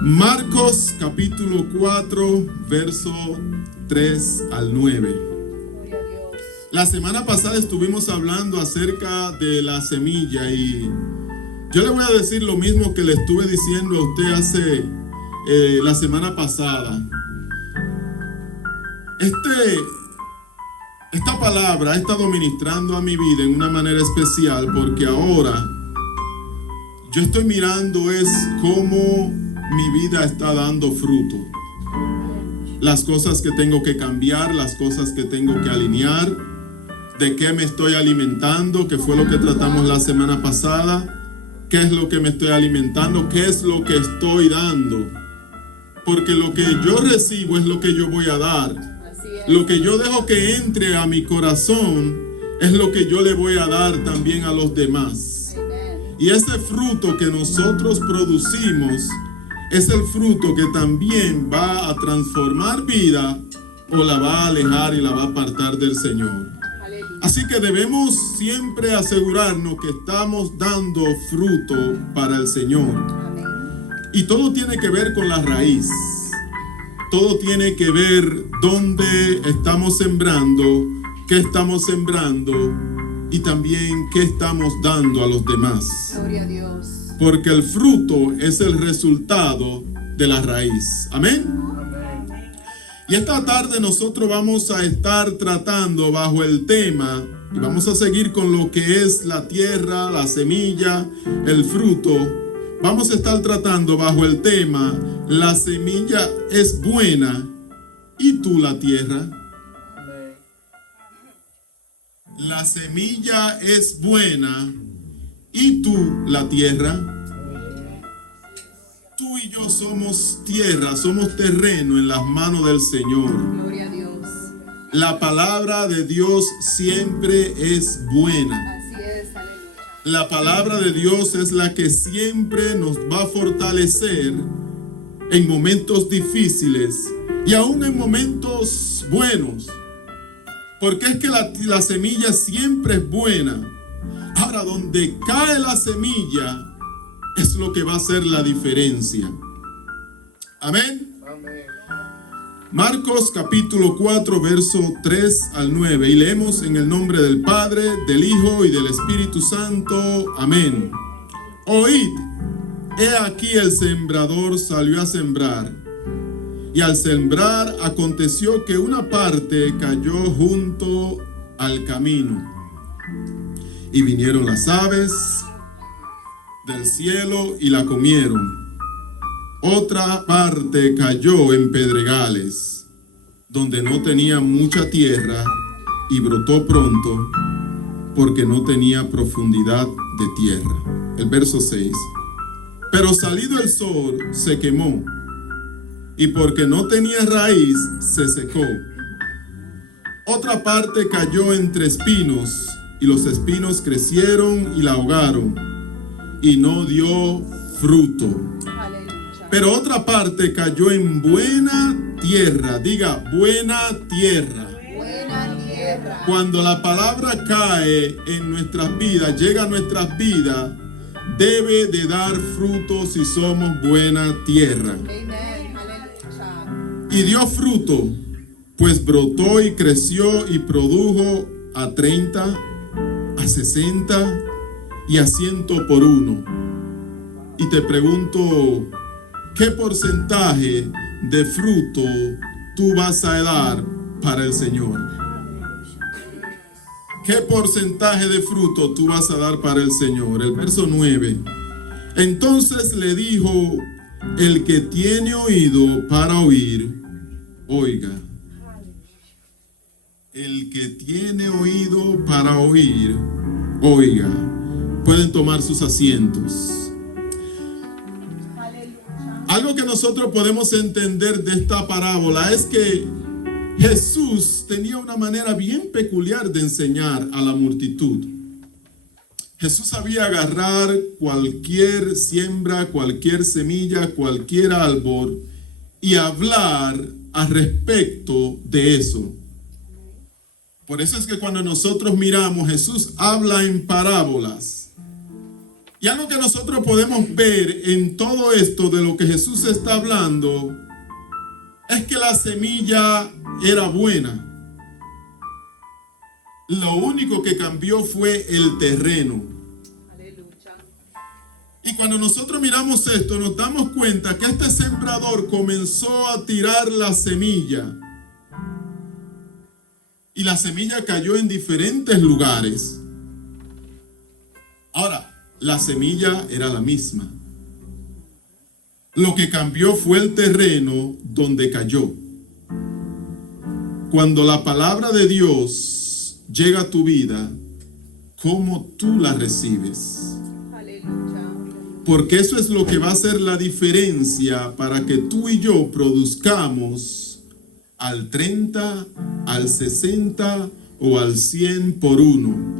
Marcos capítulo 4, verso 3 al 9. La semana pasada estuvimos hablando acerca de la semilla y yo le voy a decir lo mismo que le estuve diciendo a usted hace la semana pasada. Esta palabra ha estado ministrando a mi vida en una manera especial porque ahora yo estoy mirando es cómo mi vida está dando fruto. Las cosas que tengo que cambiar, las cosas que tengo que alinear, de qué me estoy alimentando, que fue lo que tratamos la semana pasada, qué es lo que me estoy alimentando, qué es lo que estoy dando. Porque lo que yo recibo es lo que yo voy a dar. Lo que yo dejo que entre a mi corazón es lo que yo le voy a dar también a los demás. Y ese fruto que nosotros producimos es el fruto que también va a transformar vida o la va a alejar y la va a apartar del Señor. Así que debemos siempre asegurarnos que estamos dando fruto para el Señor. Y todo tiene que ver con la raíz. Todo tiene que ver dónde estamos sembrando, qué estamos sembrando y también qué estamos dando a los demás. Gloria a Dios. Porque el fruto es el resultado de la raíz. Amén. Y esta tarde nosotros vamos a estar tratando bajo el tema y vamos a seguir con lo que es la tierra, la semilla, el fruto. Vamos a estar tratando bajo el tema, la semilla es buena y tú la tierra. La semilla es buena y tú la tierra. Tú y yo somos tierra, somos terreno en las manos del Señor. Gloria a Dios. La palabra de Dios siempre es buena. La palabra de Dios es la que siempre nos va a fortalecer en momentos difíciles y aún en momentos buenos. Porque es que la semilla siempre es buena. Ahora, donde cae la semilla es lo que va a hacer la diferencia. Amén. Amén. Marcos capítulo 4, verso 3 al 9. Y leemos en el nombre del Padre, del Hijo y del Espíritu Santo. Amén. Oíd, he aquí el sembrador salió a sembrar. Y al sembrar aconteció que una parte cayó junto al camino. Y vinieron las aves del cielo y la comieron. Otra parte cayó en pedregales, donde no tenía mucha tierra, y brotó pronto, porque no tenía profundidad de tierra. El verso 6. Pero salido el sol, se quemó, y porque no tenía raíz, se secó. Otra parte cayó entre espinos, y los espinos crecieron y la ahogaron, y no dio fruto. Pero otra parte cayó en buena tierra. Diga, buena tierra. Buena tierra. Cuando la palabra cae en nuestras vidas, llega a nuestras vidas, debe de dar fruto si somos buena tierra. Y dio fruto, pues brotó y creció y produjo a 30, a 60 y a 100 por uno. Y te pregunto, ¿qué porcentaje de fruto tú vas a dar para el Señor? ¿Qué porcentaje de fruto tú vas a dar para el Señor? El verso 9. Entonces le dijo, el que tiene oído para oír, oiga. El que tiene oído para oír, oiga. Pueden tomar sus asientos. Algo que nosotros podemos entender de esta parábola es que Jesús tenía una manera bien peculiar de enseñar a la multitud. Jesús sabía agarrar cualquier siembra, cualquier semilla, cualquier árbol y hablar al respecto de eso. Por eso es que cuando nosotros miramos, Jesús habla en parábolas. Y algo que nosotros podemos ver en todo esto de lo que Jesús está hablando es que la semilla era buena. Lo único que cambió fue el terreno. Aleluya. Y cuando nosotros miramos esto, nos damos cuenta que este sembrador comenzó a tirar la semilla. Y la semilla cayó en diferentes lugares. Ahora, la semilla era la misma. Lo que cambió fue el terreno donde cayó. Cuando la palabra de Dios llega a tu vida, ¿cómo tú la recibes? Aleluya. Porque eso es lo que va a hacer la diferencia para que tú y yo produzcamos al 30, al 60 o al 100 por uno.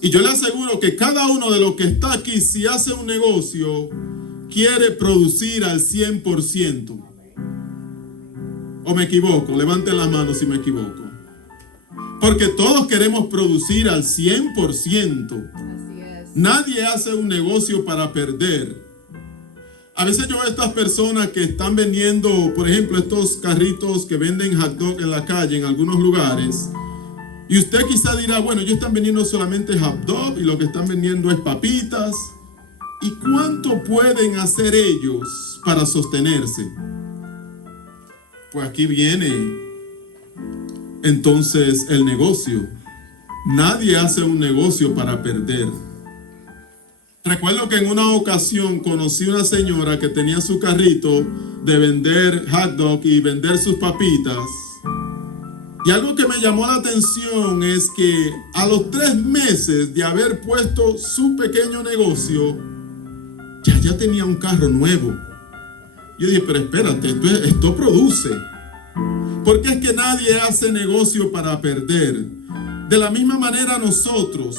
Y yo le aseguro que cada uno de los que está aquí, si hace un negocio, quiere producir al 100%. ¿O me equivoco? Levanten la mano si me equivoco. Porque todos queremos producir al 100%. Así es. Nadie hace un negocio para perder. A veces yo veo a estas personas que están vendiendo, por ejemplo, estos carritos que venden hot dog en la calle en algunos lugares. Y usted quizá dirá, bueno, ellos están vendiendo solamente hot dog y lo que están vendiendo es papitas. ¿Y cuánto pueden hacer ellos para sostenerse? Pues aquí viene entonces el negocio. Nadie hace un negocio para perder. Recuerdo que en una ocasión conocí una señora que tenía su carrito de vender hot dog y vender sus papitas. Y algo que me llamó la atención es que a los 3 meses de haber puesto su pequeño negocio, ya tenía un carro nuevo. Yo dije, pero espérate, esto produce. Porque es que nadie hace negocio para perder. De la misma manera nosotros,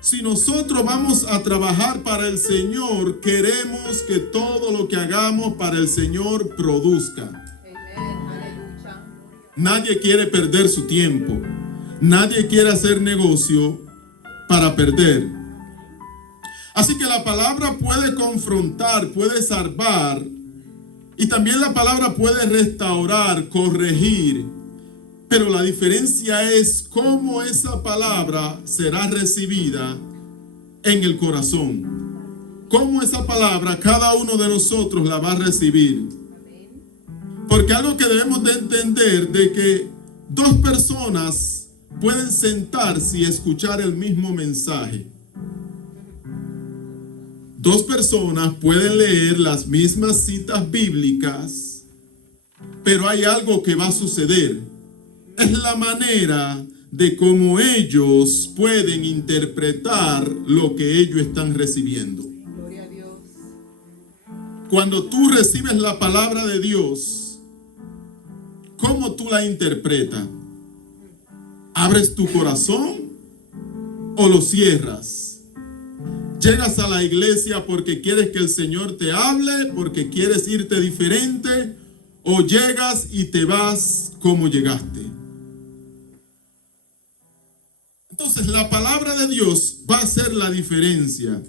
si nosotros vamos a trabajar para el Señor, queremos que todo lo que hagamos para el Señor produzca. Nadie quiere perder su tiempo. Nadie quiere hacer negocio para perder. Así que la palabra puede confrontar, puede salvar. Y también la palabra puede restaurar, corregir. Pero la diferencia es cómo esa palabra será recibida en el corazón. Cómo esa palabra cada uno de nosotros la va a recibir. Porque algo que debemos de entender de que 2 personas pueden sentarse y escuchar el mismo mensaje. 2 personas pueden leer las mismas citas bíblicas, pero hay algo que va a suceder. Es la manera de cómo ellos pueden interpretar lo que ellos están recibiendo. Gloria a Dios. Cuando tú recibes la palabra de Dios, ¿cómo tú la interpretas? ¿Abres tu corazón o lo cierras? ¿Llegas a la iglesia porque quieres que el Señor te hable, porque quieres irte diferente? ¿O llegas y te vas como llegaste? Entonces la palabra de Dios va a hacer la diferencia.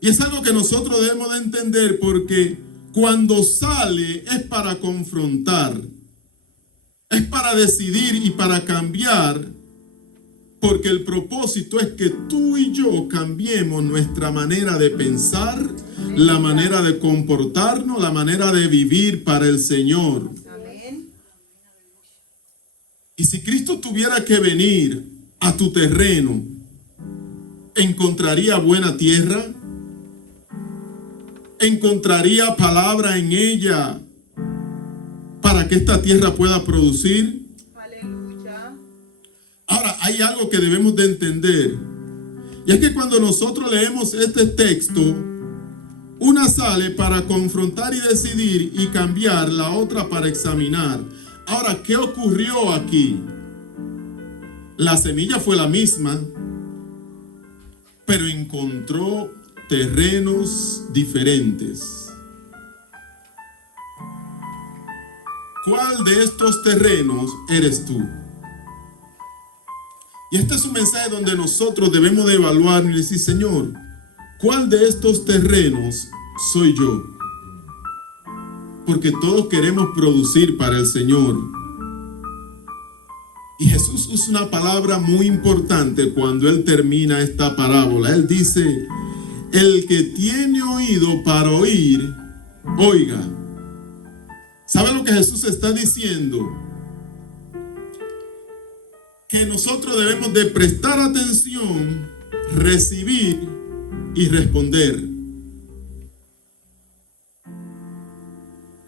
Y es algo que nosotros debemos de entender, porque cuando sale es para confrontar, es para decidir y para cambiar, porque el propósito es que tú y yo cambiemos nuestra manera de pensar, la manera de comportarnos, la manera de vivir para el Señor. Y si Cristo tuviera que venir a tu terreno, ¿encontraría buena tierra? ¿Encontraría palabra en ella para que esta tierra pueda producir? Aleluya. Ahora, hay algo que debemos de entender. Y es que cuando nosotros leemos este texto, una sale para confrontar y decidir y cambiar, la otra para examinar. Ahora, ¿qué ocurrió aquí? La semilla fue la misma, pero encontró terrenos diferentes. ¿Cuál de estos terrenos eres tú? Y este es un mensaje donde nosotros debemos de evaluar y decir, Señor, ¿cuál de estos terrenos soy yo? Porque todos queremos producir para el Señor. Y Jesús usa una palabra muy importante cuando Él termina esta parábola. Él dice, el que tiene oído para oír, oiga. ¿Sabe lo que Jesús está diciendo? Que nosotros debemos de prestar atención, recibir y responder.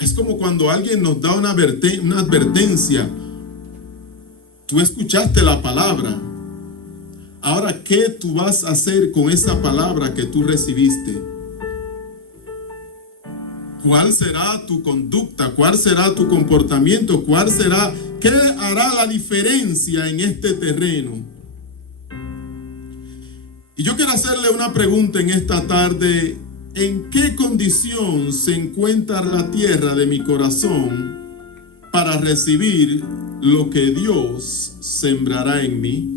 Es como cuando alguien nos da una advertencia. Tú escuchaste la palabra. Ahora, ¿qué tú vas a hacer con esa palabra que tú recibiste? ¿Cuál será tu conducta? ¿Cuál será tu comportamiento? ¿Qué hará la diferencia en este terreno? Y yo quiero hacerle una pregunta en esta tarde. ¿En qué condición se encuentra la tierra de mi corazón para recibir lo que Dios sembrará en mí?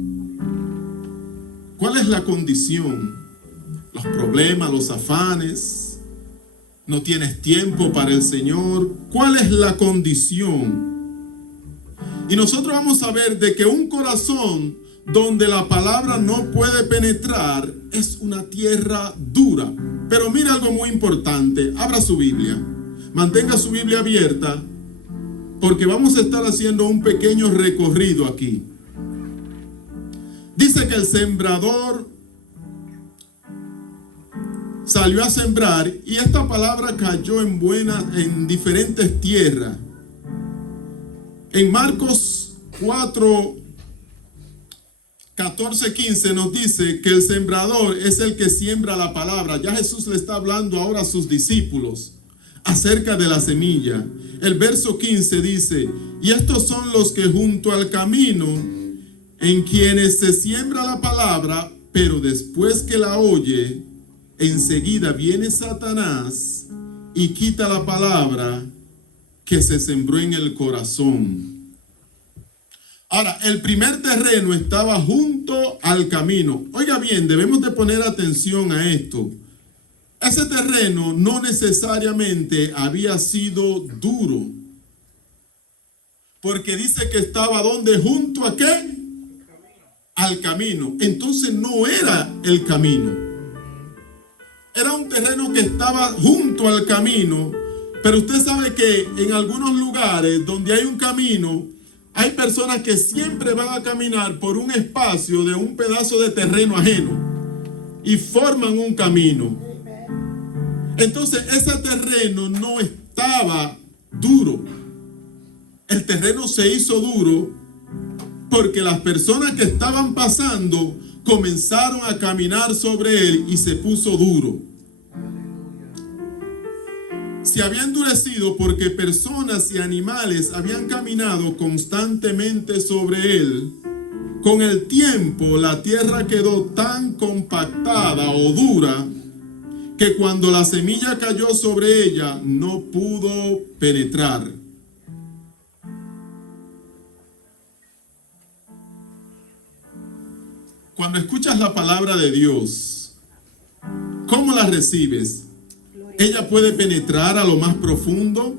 ¿Cuál es la condición? Los problemas, los afanes. ¿No tienes tiempo para el Señor? ¿Cuál es la condición? Y nosotros vamos a ver de que un corazón donde la palabra no puede penetrar es una tierra dura. Pero mira algo muy importante. Abra su Biblia. Mantenga su Biblia abierta, porque vamos a estar haciendo un pequeño recorrido aquí. Dice que el sembrador salió a sembrar y esta palabra cayó en diferentes tierras. En Marcos 4, 14, 15 nos dice que el sembrador es el que siembra la palabra. Ya Jesús le está hablando ahora a sus discípulos acerca de la semilla. El verso 15 dice, y estos son los que junto al camino, en quienes se siembra la palabra, pero después que la oye, enseguida viene Satanás y quita la palabra que se sembró en el corazón. Ahora, el primer terreno estaba junto al camino. Oiga bien, debemos de poner atención a esto. Ese terreno no necesariamente había sido duro. Porque dice que estaba ¿dónde? ¿Junto a qué? Al camino. Entonces no era el camino. Era un terreno que estaba junto al camino. Pero usted sabe que en algunos lugares donde hay un camino, hay personas que siempre van a caminar por un espacio de un pedazo de terreno ajeno y forman un camino. Entonces ese terreno no estaba duro. El terreno se hizo duro porque las personas que estaban pasando comenzaron a caminar sobre él y se puso duro. Se había endurecido porque personas y animales habían caminado constantemente sobre él. Con el tiempo la tierra quedó tan compactada o dura que cuando la semilla cayó sobre ella no pudo penetrar. Cuando escuchas la palabra de Dios, ¿cómo la recibes? Ella puede penetrar a lo más profundo.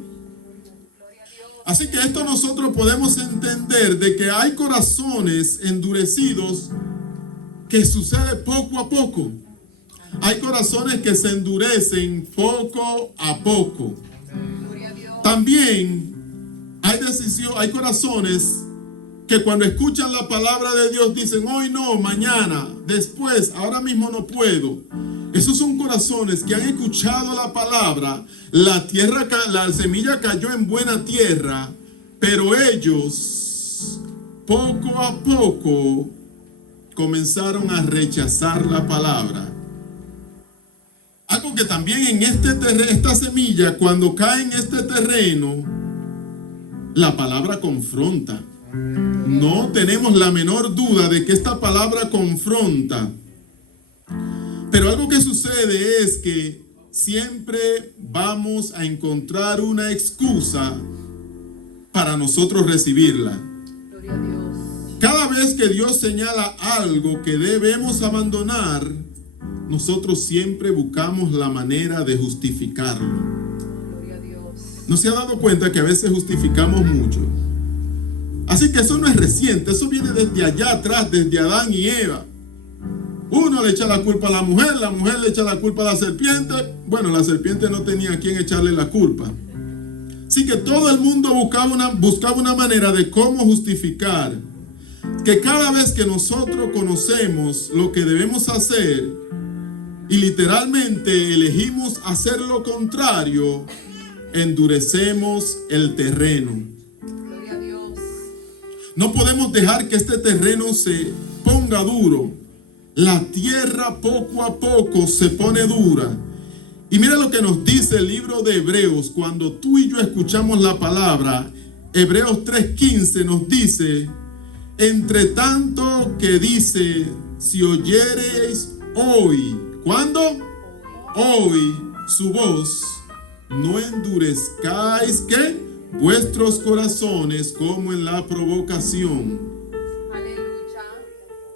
Así que esto nosotros podemos entender de que hay corazones endurecidos que sucede poco a poco. Hay corazones que se endurecen poco a poco. También hay corazones que cuando escuchan la palabra de Dios dicen, hoy no, mañana, después, ahora mismo no puedo. Esos son corazones que han escuchado la palabra, la semilla cayó en buena tierra, pero ellos poco a poco comenzaron a rechazar la palabra. Algo que también en esta semilla, cuando cae en este terreno, la palabra confronta. No tenemos la menor duda de que esta palabra confronta. Pero algo que sucede es que siempre vamos a encontrar una excusa para nosotros recibirla. Cada vez que Dios señala algo que debemos abandonar, nosotros siempre buscamos la manera de justificarlo. Gloria a Dios. ¿No se ha dado cuenta que a veces justificamos mucho? Así que eso no es reciente, eso viene desde allá atrás, desde Adán y Eva. Uno le echa la culpa a la mujer le echa la culpa a la serpiente. Bueno, la serpiente no tenía a quién echarle la culpa. Así que todo el mundo buscaba una manera de cómo justificar que cada vez que nosotros conocemos lo que debemos hacer y literalmente elegimos hacer lo contrario, endurecemos el terreno. Gloria a Dios. No podemos dejar que este terreno se ponga duro. La tierra poco a poco se pone dura. Y mira lo que nos dice el libro de Hebreos. Cuando tú y yo escuchamos la palabra, Hebreos 3:15 nos dice: entre tanto que dice, si oyereis hoy, ¿cuándo? Hoy su voz, no endurezcáis, ¿qué? Vuestros corazones como en la provocación. Aleluya.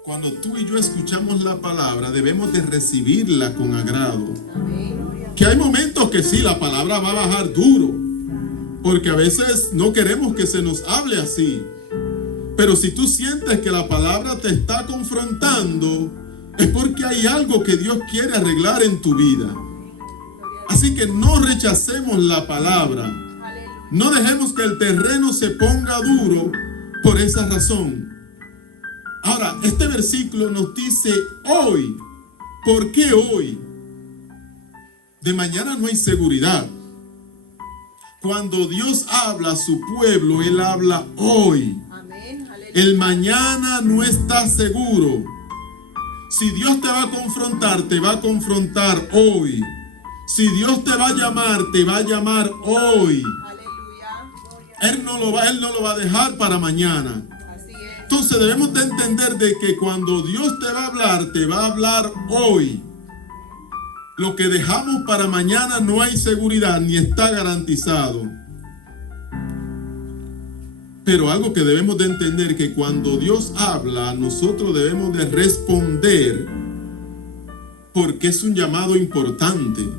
Cuando tú y yo escuchamos la palabra, debemos de recibirla con agrado. Amén. Que hay momentos que sí, la palabra va a bajar duro, porque a veces no queremos que se nos hable así. Pero si tú sientes que la palabra te está confrontando, es porque hay algo que Dios quiere arreglar en tu vida. Así que no rechacemos la palabra. No dejemos que el terreno se ponga duro por esa razón. Ahora, este versículo nos dice hoy. ¿Por qué hoy? De mañana no hay seguridad. Cuando Dios habla a su pueblo, Él habla hoy. Amén. Aleluya. El mañana no está seguro. Si Dios te va a confrontar hoy. Si Dios te va a llamar, te va a llamar hoy. Aleluya. Él no lo va a dejar para mañana. Así es. Entonces debemos de entender de que cuando Dios te va a hablar hoy. Lo que dejamos para mañana no hay seguridad ni está garantizado. Pero algo que debemos de entender, que cuando Dios habla, nosotros debemos de responder, porque es un llamado importante.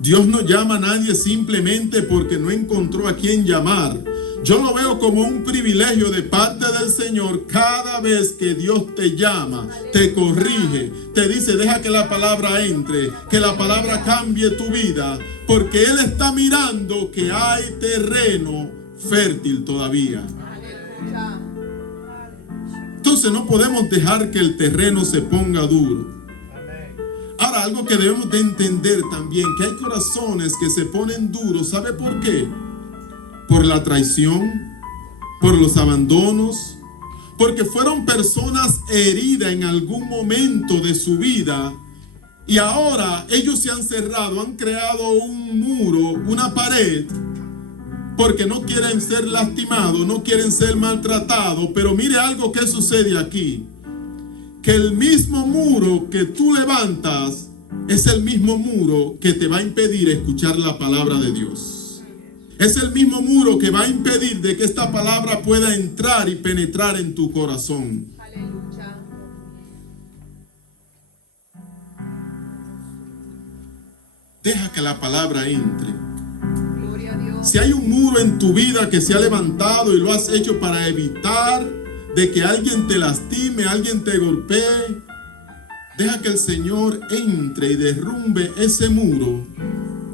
Dios no llama a nadie simplemente porque no encontró a quien llamar. Yo lo veo como un privilegio de parte del Señor cada vez que Dios te llama, te corrige, te dice deja que la palabra entre, que la palabra cambie tu vida, porque Él está mirando que hay terreno fértil todavía. Aleluya. Entonces no podemos dejar que el terreno se ponga duro. Ahora, algo que debemos de entender también, que hay corazones que se ponen duros. ¿Sabe por qué? Por la traición, por los abandonos, porque fueron personas heridas en algún momento de su vida y ahora ellos se han cerrado, han creado un muro, una pared, porque no quieren ser lastimados, no quieren ser maltratados. Pero mire algo que sucede aquí, que el mismo muro que tú levantas es el mismo muro que te va a impedir escuchar la palabra de Dios. Es el mismo muro que va a impedir de que esta palabra pueda entrar y penetrar en tu corazón. Aleluya. Deja que la palabra entre. Gloria a Dios. Si hay un muro en tu vida que se ha levantado y lo has hecho para evitar de que alguien te lastime, alguien te golpee, deja que el Señor entre y derrumbe ese muro,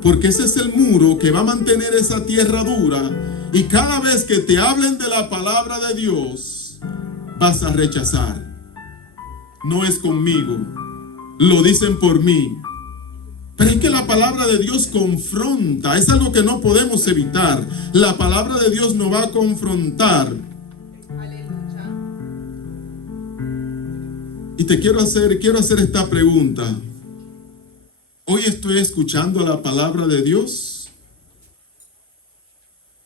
porque ese es el muro que va a mantener esa tierra dura. Y cada vez que te hablen de la palabra de Dios, vas a rechazar. No es conmigo, lo dicen por mí. Pero es que la palabra de Dios confronta, es algo que no podemos evitar. La palabra de Dios nos va a confrontar. Aleluya. Y te quiero hacer esta pregunta. ¿Hoy estoy escuchando la palabra de Dios?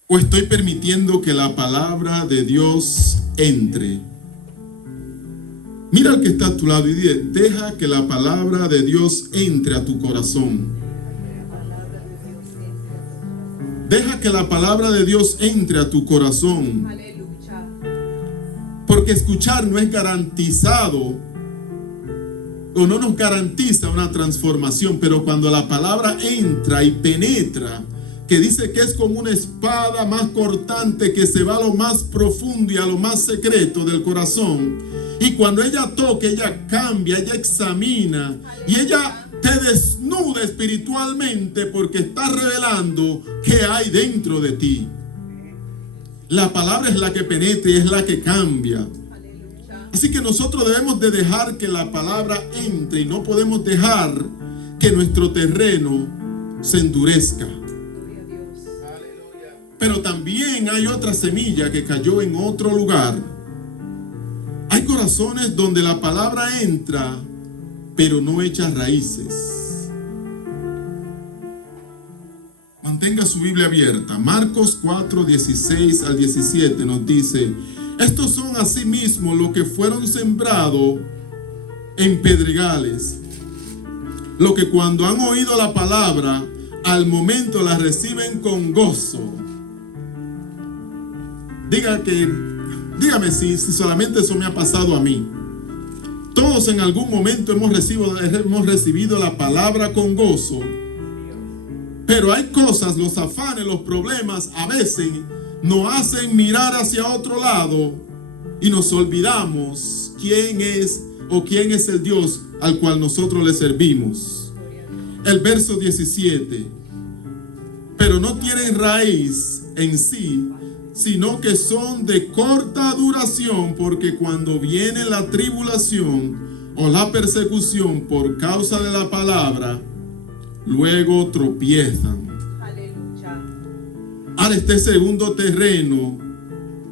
¿O estoy permitiendo que la palabra de Dios entre? Mira al que está a tu lado y dile, deja que la palabra de Dios entre a tu corazón. Deja que la palabra de Dios entre a tu corazón. Aleluya. Porque escuchar no es garantizado o no nos garantiza una transformación, pero cuando la palabra entra y penetra, que dice que es como una espada más cortante que se va a lo más profundo y a lo más secreto del corazón, y cuando ella toca, ella cambia, ella examina y ella te desnuda espiritualmente porque está revelando qué hay dentro de ti. La palabra es la que penetra y es la que cambia. Así que nosotros debemos de dejar que la palabra entre y no podemos dejar que nuestro terreno se endurezca. Pero también hay otra semilla que cayó en otro lugar. Hay corazones donde la palabra entra, pero no echa raíces. Mantenga su Biblia abierta. Marcos 4, 16 al 17 nos dice: estos son asimismo los que fueron sembrados en pedregales, los que cuando han oído la palabra, al momento la reciben con gozo. Dígame si solamente eso me ha pasado a mí. Todos en algún momento hemos recibido la palabra con gozo, pero hay cosas, los afanes, los problemas a veces nos hacen mirar hacia otro lado y nos olvidamos quién es el Dios al cual nosotros le servimos. El verso 17: pero no tienen raíz en sí, sino que son de corta duración, porque cuando viene la tribulación o la persecución por causa de la palabra, luego tropiezan. Aleluya. Ahora este segundo terreno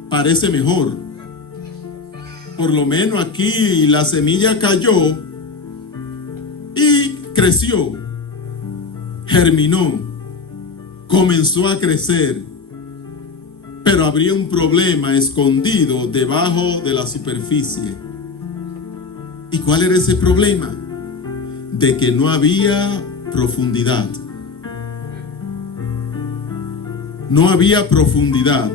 parece mejor. Por lo menos aquí la semilla cayó y creció, germinó, comenzó a crecer. Pero habría un problema escondido debajo de la superficie. ¿Y cuál era ese problema? De que no había profundidad. No había profundidad.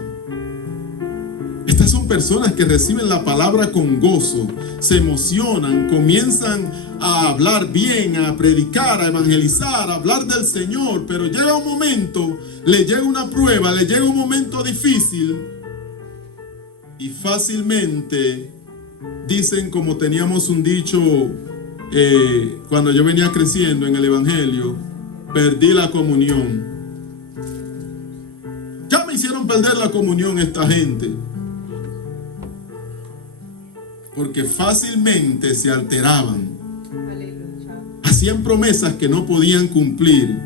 Estas son personas que reciben la palabra con gozo, se emocionan, comienzan a hablar bien, a predicar, a evangelizar, a hablar del Señor, pero llega un momento, le llega una prueba, le llega un momento difícil y fácilmente dicen, como teníamos un dicho cuando yo venía creciendo en el evangelio: perdí la comunión. Ya me hicieron perder la comunión esta gente, porque fácilmente se alteraban. Hacían promesas que no podían cumplir.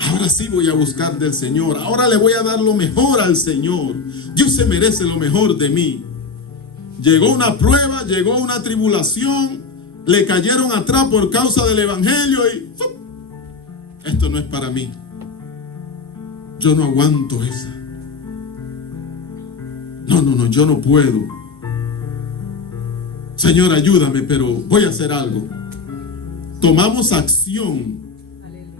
Ahora sí voy a buscar del Señor. Ahora le voy a dar lo mejor al Señor. Dios se merece lo mejor de mí. Llegó una prueba, llegó una tribulación, le cayeron atrás por causa del evangelio y esto no es para mí. Yo no aguanto esa. No, yo no puedo. Señor, ayúdame, pero voy a hacer algo. Tomamos acción.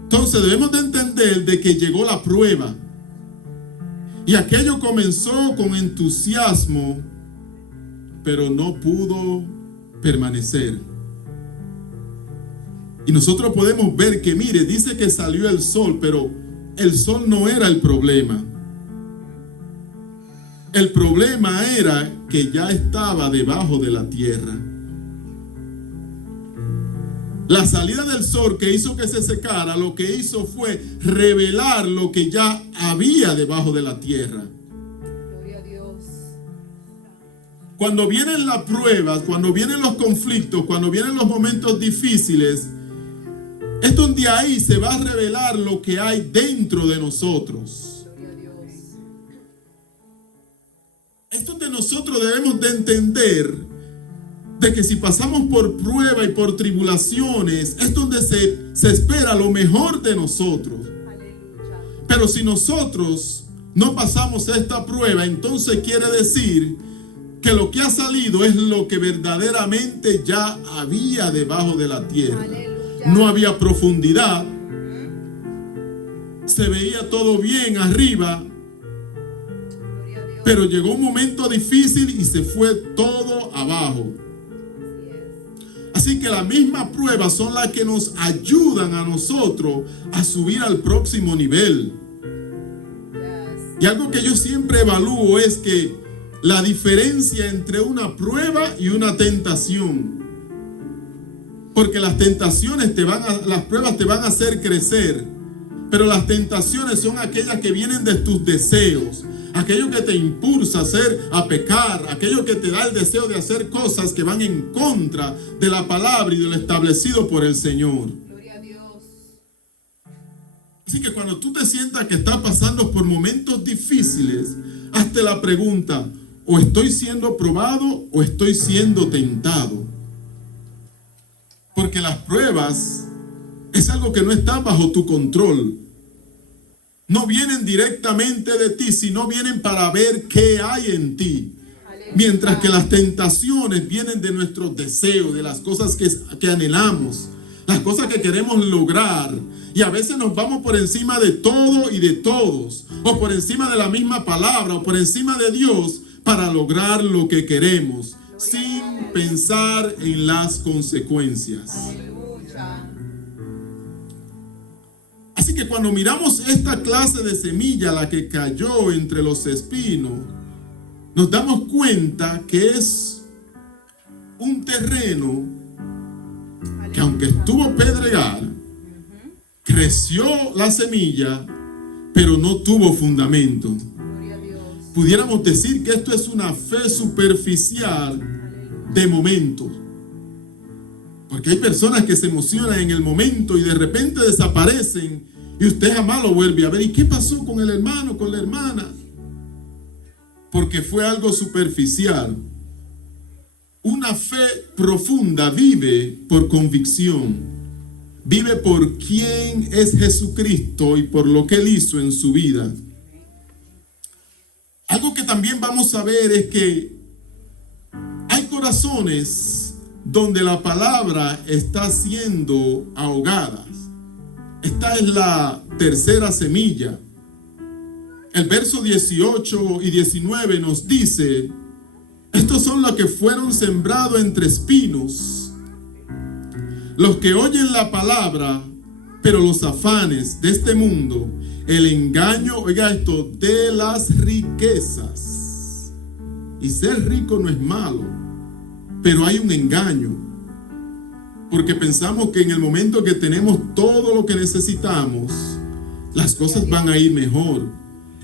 Entonces debemos de entender de que llegó la prueba. Y aquello comenzó con entusiasmo, pero no pudo permanecer. Y nosotros podemos ver que, mire, dice que salió el sol, pero el sol no era el problema. El problema era que ya estaba debajo de la tierra. La salida del sol que hizo que se secara, lo que hizo fue revelar lo que ya había debajo de la tierra. Gloria a Dios. Cuando vienen las pruebas, cuando vienen los conflictos, cuando vienen los momentos difíciles, es donde ahí se va a revelar lo que hay dentro de nosotros. Es donde nosotros debemos de entender de que si pasamos por prueba y por tribulaciones, es donde se espera lo mejor de nosotros. Aleluya. Pero si nosotros no pasamos esta prueba, entonces quiere decir que lo que ha salido es lo que verdaderamente ya había debajo de la tierra. Aleluya. No había profundidad. Se veía todo bien arriba, Gloria a Dios. Pero llegó un momento difícil y se fue todo abajo. Así que la misma prueba son las que nos ayudan a nosotros a subir al próximo nivel. Y algo que yo siempre evalúo es que la diferencia entre una prueba y una tentación. Porque las tentaciones las pruebas te van a hacer crecer. Pero las tentaciones son aquellas que vienen de tus deseos. Aquello que te impulsa a pecar, aquello que te da el deseo de hacer cosas que van en contra de la palabra y de lo establecido por el Señor. Gloria a Dios. Así que cuando tú te sientas que estás pasando por momentos difíciles, hazte la pregunta: ¿o estoy siendo probado o estoy siendo tentado? Porque las pruebas es algo que no está bajo tu control. No vienen directamente de ti, sino vienen para ver qué hay en ti. Mientras que las tentaciones vienen de nuestros deseos, de las cosas que anhelamos, las cosas que queremos lograr. Y a veces nos vamos por encima de todo y de todos, o por encima de la misma palabra, o por encima de Dios, para lograr lo que queremos, sin pensar en las consecuencias. Así que cuando miramos esta clase de semilla, la que cayó entre los espinos, nos damos cuenta que es un terreno que, aunque estuvo pedregal, creció la semilla, pero no tuvo fundamento. Pudiéramos decir que esto es una fe superficial de momento. Porque hay personas que se emocionan en el momento y de repente desaparecen y usted jamás lo vuelve a ver. ¿Y qué pasó con el hermano, con la hermana? Porque fue algo superficial. Una fe profunda vive por convicción. Vive por quién es Jesucristo y por lo que Él hizo en su vida. Algo que también vamos a ver es que hay corazones donde la palabra está siendo ahogada. Esta es la tercera semilla. El verso 18 y 19 nos dice: estos son los que fueron sembrados entre espinos, los que oyen la palabra, pero los afanes de este mundo, el engaño, oiga esto, de las riquezas. Y ser rico no es malo, pero hay un engaño, porque pensamos que en el momento que tenemos todo lo que necesitamos, las cosas van a ir mejor,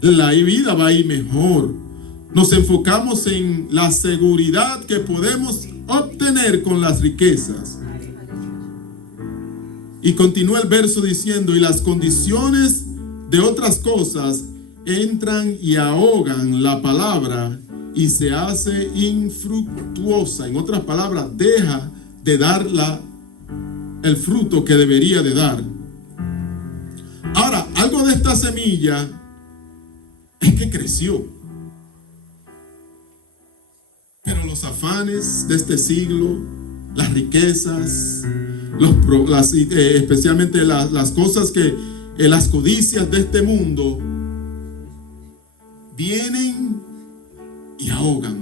la vida va a ir mejor. Nos enfocamos en la seguridad que podemos obtener con las riquezas. Y continúa el verso diciendo: y las condiciones de otras cosas entran y ahogan la palabra y se hace infructuosa. En otras palabras, deja de dar el fruto que debería de dar. Ahora, algo de esta semilla es que creció. Pero los afanes de este siglo, las riquezas, especialmente las cosas que, las codicias de este mundo, vienen y ahogan,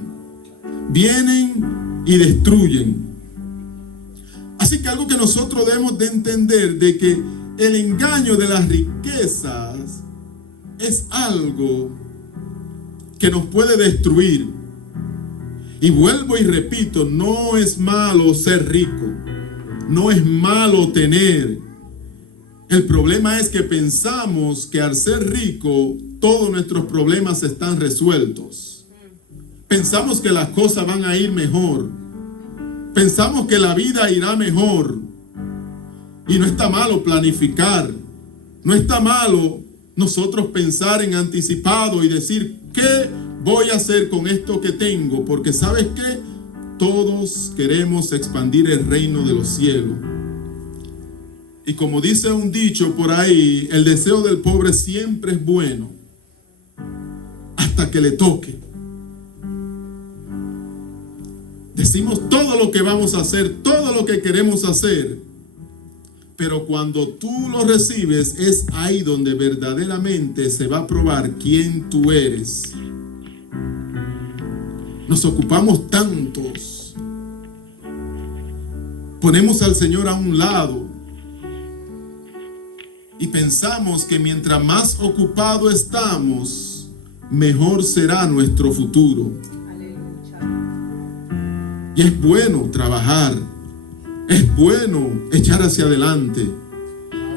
vienen y destruyen. Así que algo que nosotros debemos de entender, de que el engaño de las riquezas es algo que nos puede destruir. Y vuelvo y repito, no es malo ser rico, no es malo tener. El problema es que pensamos que al ser rico todos nuestros problemas están resueltos. Pensamos que las cosas van a ir mejor. Pensamos que la vida irá mejor. Y no está malo planificar. No está malo nosotros pensar en anticipado y decir: ¿qué voy a hacer con esto que tengo? Porque ¿sabes qué? Todos queremos expandir el reino de los cielos. Y como dice un dicho por ahí, el deseo del pobre siempre es bueno hasta que le toque. Decimos todo lo que vamos a hacer, todo lo que queremos hacer, pero cuando tú lo recibes es ahí donde verdaderamente se va a probar quién tú eres. Nos ocupamos tantos. Ponemos al Señor a un lado y pensamos que mientras más ocupado estamos, mejor será nuestro futuro. Y es bueno trabajar, es bueno echar hacia adelante,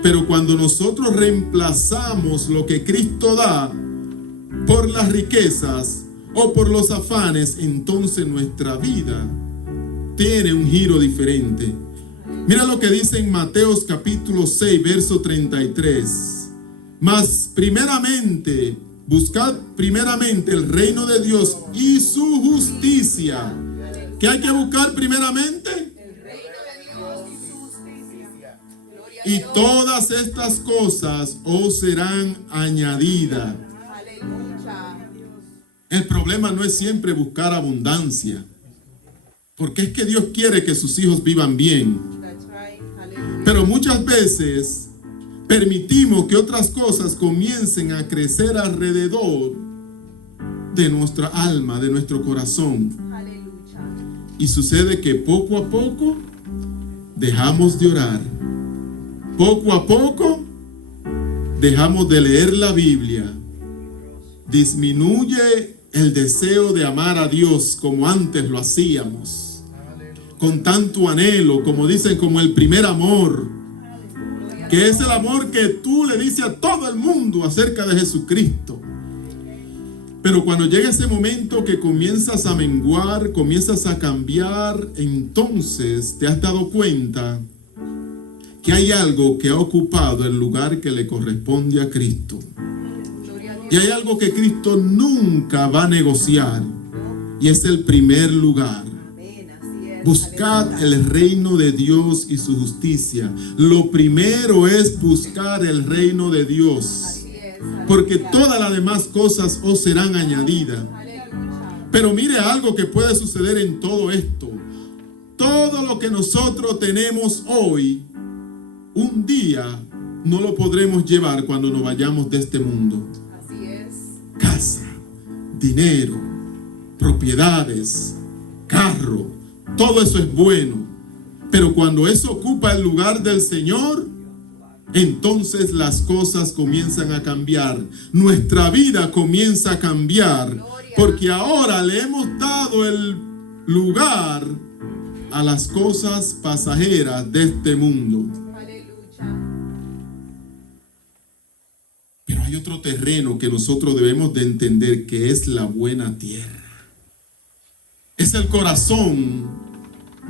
pero cuando nosotros reemplazamos lo que Cristo da por las riquezas o por los afanes, entonces nuestra vida tiene un giro diferente. Mira lo que dice en Mateos capítulo 6, verso 33. Mas primeramente, buscad primeramente el reino de Dios y su justicia. ¿Qué hay que buscar primeramente? El reino de Dios y su justicia. Gloria a Y Dios. todas estas cosas os serán añadidas. Aleluya. El problema no es siempre buscar abundancia, porque es que Dios quiere que sus hijos vivan bien. That's right. Aleluya. Pero muchas veces permitimos que otras cosas comiencen a crecer alrededor de nuestra alma, de nuestro corazón. Aleluya. Y sucede que poco a poco dejamos de orar. Poco a poco dejamos de leer la Biblia. Disminuye el deseo de amar a Dios como antes lo hacíamos. Con tanto anhelo, como dicen, como el primer amor. Que es el amor que tú le dices a todo el mundo acerca de Jesucristo. Pero cuando llega ese momento que comienzas a menguar, comienzas a cambiar, entonces te has dado cuenta que hay algo que ha ocupado el lugar que le corresponde a Cristo. Gloria a Dios. Y hay algo que Cristo nunca va a negociar, y es el primer lugar. Amén. Así es. Buscad Aleluya. el reino de Dios y su justicia. Lo primero es buscar el reino de Dios, Así es. porque Aleluya. todas las demás cosas os serán añadidas. Aleluya. Pero mire algo que puede suceder en todo esto. Todo lo que nosotros tenemos hoy, un día no lo podremos llevar cuando nos vayamos de este mundo. Así es. Casa, dinero, propiedades, carro, todo eso es bueno. Pero cuando eso ocupa el lugar del Señor, entonces las cosas comienzan a cambiar. Nuestra vida comienza a cambiar, porque ahora le hemos dado el lugar a las cosas pasajeras de este mundo. Aleluya. Pero hay otro terreno que nosotros debemos de entender, que es la buena tierra. Es el corazón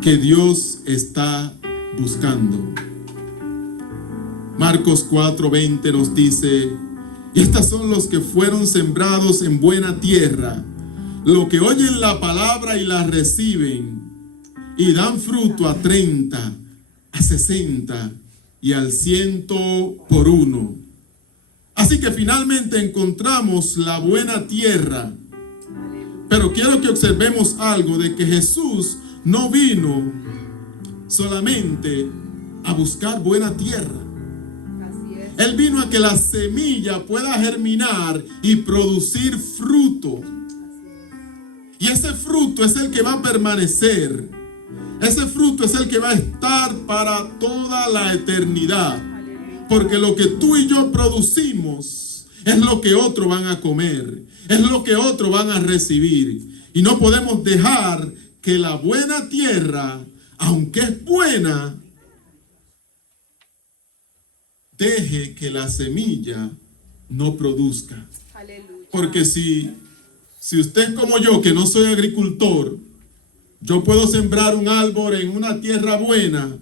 que Dios está buscando. Marcos 4:20 nos dice: y estas son los que fueron sembrados en buena tierra, los que oyen la palabra y la reciben, y dan fruto a 30, a 60 y al 100 por uno. Así que finalmente encontramos la buena tierra. Pero quiero que observemos algo, de que Jesús no vino solamente a buscar buena tierra. Así es. Él vino a que la semilla pueda germinar y producir fruto. Y ese fruto es el que va a permanecer. Ese fruto es el que va a estar para toda la eternidad. Porque lo que tú y yo producimos es lo que otros van a comer, es lo que otros van a recibir. Y no podemos dejar que la buena tierra, aunque es buena, deje que la semilla no produzca. Aleluya. Porque si usted es como yo, que no soy agricultor, yo puedo sembrar un árbol en una tierra buena,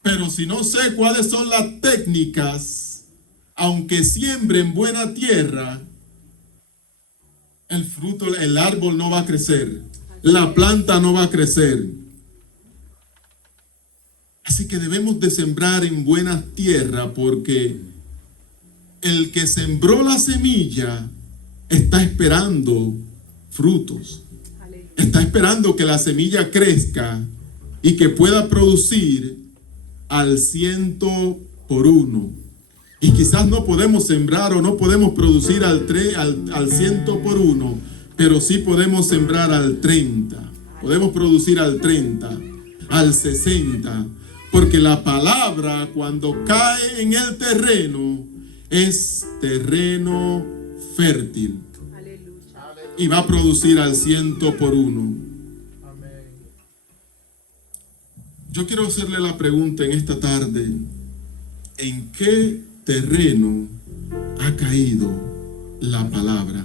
pero si no sé cuáles son las técnicas, aunque siembre en buena tierra, el fruto, el árbol no va a crecer, la planta no va a crecer. Así que debemos de sembrar en buena tierra, porque el que sembró la semilla está esperando frutos. Aleluya. Está esperando que la semilla crezca y que pueda producir al 100 por uno. Y quizás no podemos sembrar o no podemos producir al 100 por uno Pero sí podemos sembrar al 30. Podemos producir al 30, al 60. Porque la palabra, cuando cae en el terreno, es terreno fértil. Y va a producir al 100 por 1. Yo quiero hacerle la pregunta en esta tarde: ¿en qué terreno ha caído la palabra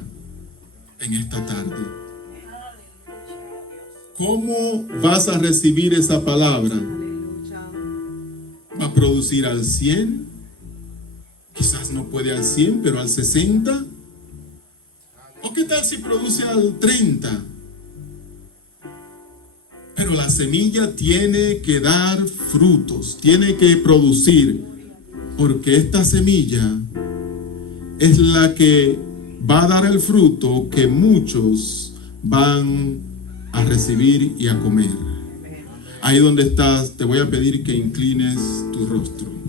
en esta tarde? ¿Cómo vas a recibir esa palabra? ¿Va a producir al 100? Quizás no puede al 100, pero al 60. ¿O qué tal si produce al 30? Pero la semilla tiene que dar frutos, tiene que producir, porque esta semilla es la que va a dar el fruto que muchos van a recibir y a comer. Ahí donde estás, te voy a pedir que inclines tu rostro.